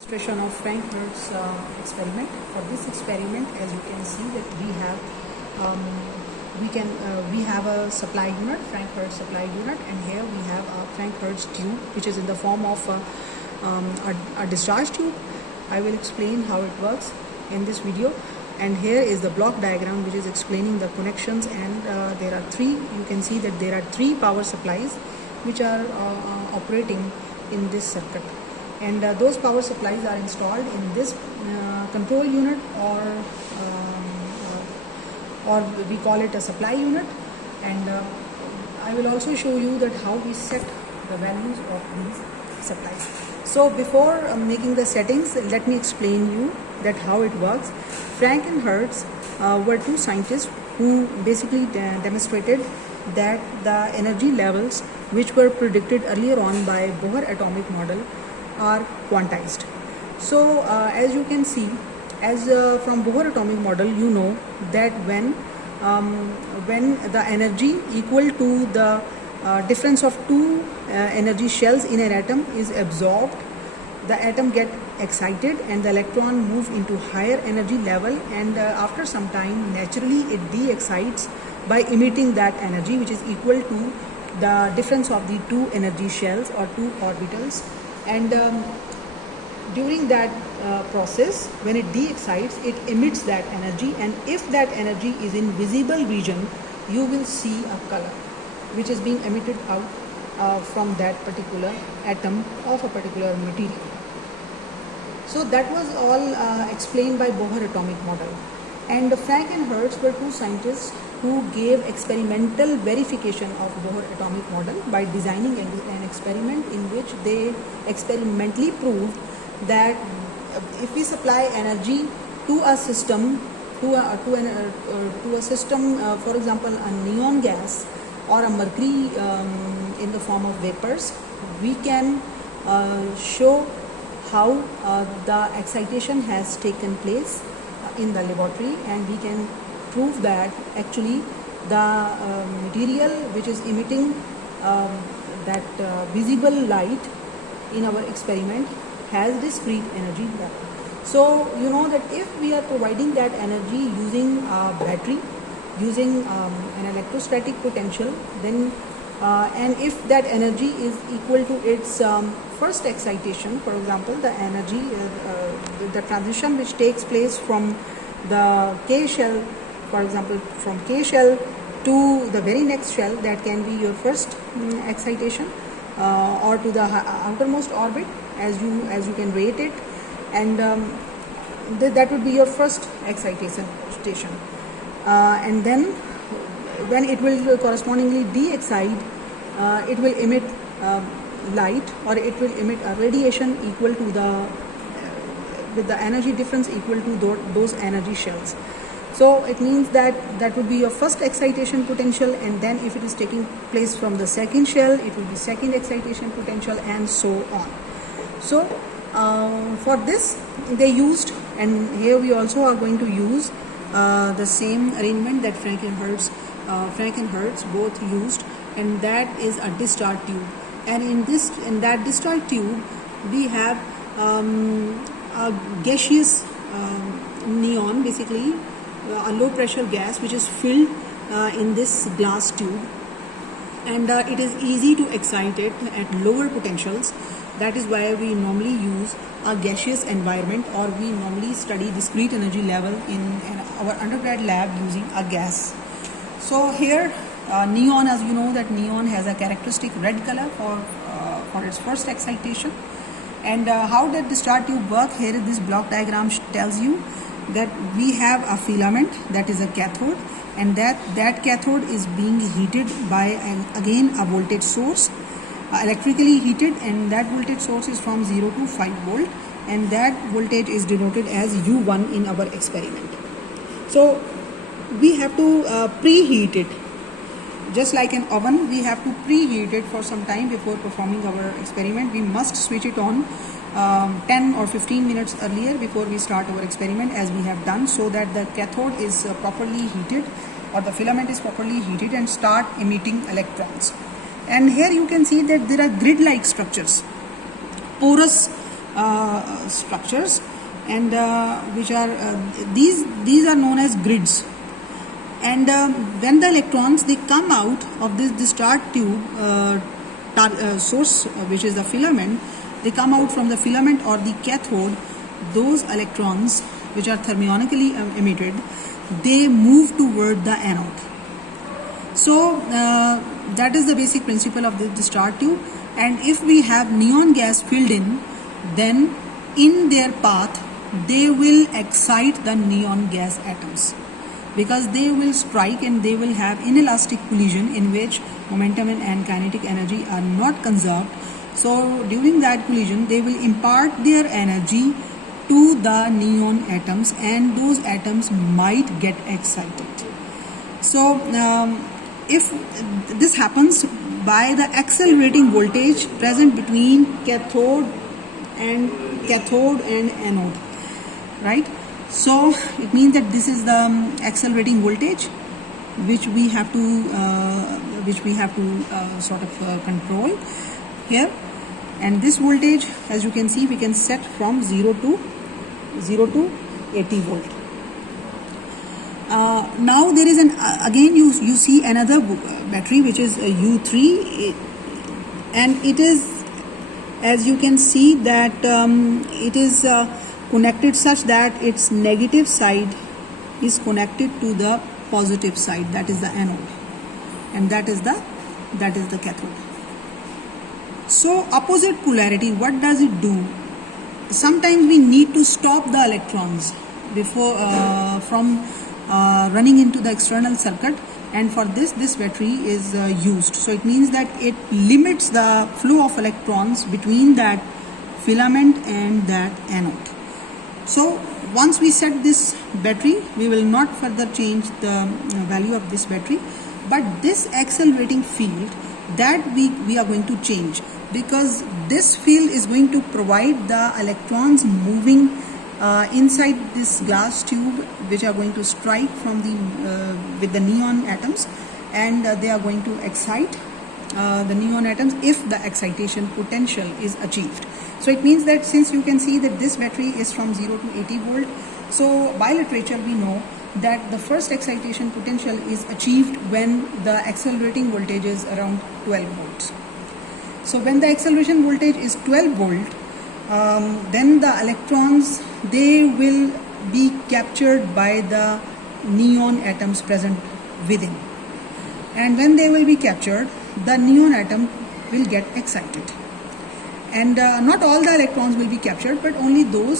Demonstration of Frank Hertz experiment. For this experiment, as you can see, that we have a supply unit, Frank Hertz supply unit, and here we have a Frank Hertz tube, which is in the form of a discharge tube. I will explain how it works in this video. And here is the block diagram, which is explaining the connections. And there are three. You can see that there are three power supplies which are operating in this circuit. And those power supplies are installed in this control unit, or we call it a supply unit. And I will also show you that how we set the values of these supplies. So before making the settings, let me explain you that how it works. Frank and Hertz were two scientists who basically demonstrated that the energy levels which were predicted earlier on by Bohr atomic model are quantized. So as you can see, from Bohr atomic model, you know that when the energy equal to the difference of two energy shells in an atom is absorbed, the atom get excited and the electron move into higher energy level, and after some time naturally it de-excites by emitting that energy, which is equal to the difference of the two energy shells or two orbitals. And during that process, when it de-excites, it emits that energy, and if that energy is in visible region, you will see a color which is being emitted out from that particular atom of a particular material. So that was all explained by Bohr atomic model. And Frank and Hertz were two scientists who gave experimental verification of Bohr atomic model by designing an experiment in which they experimentally proved that if we supply energy to a system, to a system, for example, a neon gas or a mercury in the form of vapors, we can show how the excitation has taken place in the laboratory, and we can prove that actually the material which is emitting that visible light in our experiment has discrete energy level. So you know that if we are providing that energy using a battery, using an electrostatic potential, then and if that energy is equal to its first excitation, for example, the energy, the transition which takes place from the K shell, for example, from K shell to the very next shell, that can be your first excitation, or to the outermost orbit, as you can rate it, and that would be your first excitation station. And then when it will correspondingly de-excite, it will emit light, or it will emit a radiation equal to with the energy difference equal to those energy shells. So it means that would be your first excitation potential, and then if it is taking place from the second shell, it will be second excitation potential, and so on. So for this they used, and here we also are going to use the same arrangement that Frank and Hertz both used, and that is a discharge tube. And in that discharge tube we have a gaseous neon, basically a low pressure gas which is filled in this glass tube, and it is easy to excite it at lower potentials. That is why we normally use a gaseous environment, or we normally study discrete energy level in our undergrad lab using a gas. So here neon, as you know that neon has a characteristic red color for its first excitation. And how that discharge tube work, here this block diagram tells you that we have a filament, that is a cathode, and that cathode is being heated by again a voltage source, electrically heated, and that voltage source is from 0 to 5 volt, and that voltage is denoted as U1 in our experiment. So we have to preheat it. Just like an oven, we have to preheat it for some time before performing our experiment. We must switch it on 10 or 15 minutes earlier before we start our experiment, as we have done, so that the cathode is properly heated, or the filament is properly heated and start emitting electrons. And here you can see that there are grid-like structures, porous structures, and which are these are known as grids. And when the electrons they come out of this discharge tube source, which is the filament, they come out from the filament or the cathode. Those electrons which are thermionically emitted, they move toward the anode. So that is the basic principle of the discharge tube. And if we have neon gas filled in, then in their path they will excite the neon gas atoms, because they will strike and they will have inelastic collision in which momentum and kinetic energy are not conserved. So during that collision they will impart their energy to the neon atoms, and those atoms might get excited. So if this happens by the accelerating voltage present between cathode and anode, right? So it means that this is the accelerating voltage which we have to sort of control here. And this voltage, as you can see, we can set from 0 to 80 volt. Now there is again you see another battery, which is a U3, and it is, as you can see, that it is connected such that its negative side is connected to the positive side, that is the anode, and that is the cathode. So opposite polarity, what does it do? Sometimes we need to stop the electrons before from running into the external circuit, and for this battery is used. So it means that it limits the flow of electrons between that filament and that anode. So once we set this battery, we will not further change the value of this battery, but this accelerating field, that we are going to change, because this field is going to provide the electrons moving inside this glass tube, which are going to strike from with the neon atoms, and they are going to excite the neon atoms if the excitation potential is achieved. So it means that, since you can see that this battery is from 0 to 80 volt, so by literature we know that the first excitation potential is achieved when the accelerating voltage is around 12 volts. So when the acceleration voltage is 12 volt, then the electrons, they will be captured by the neon atoms present within, and when they will be captured, the neon atom will get excited, and not all the electrons will be captured, but only those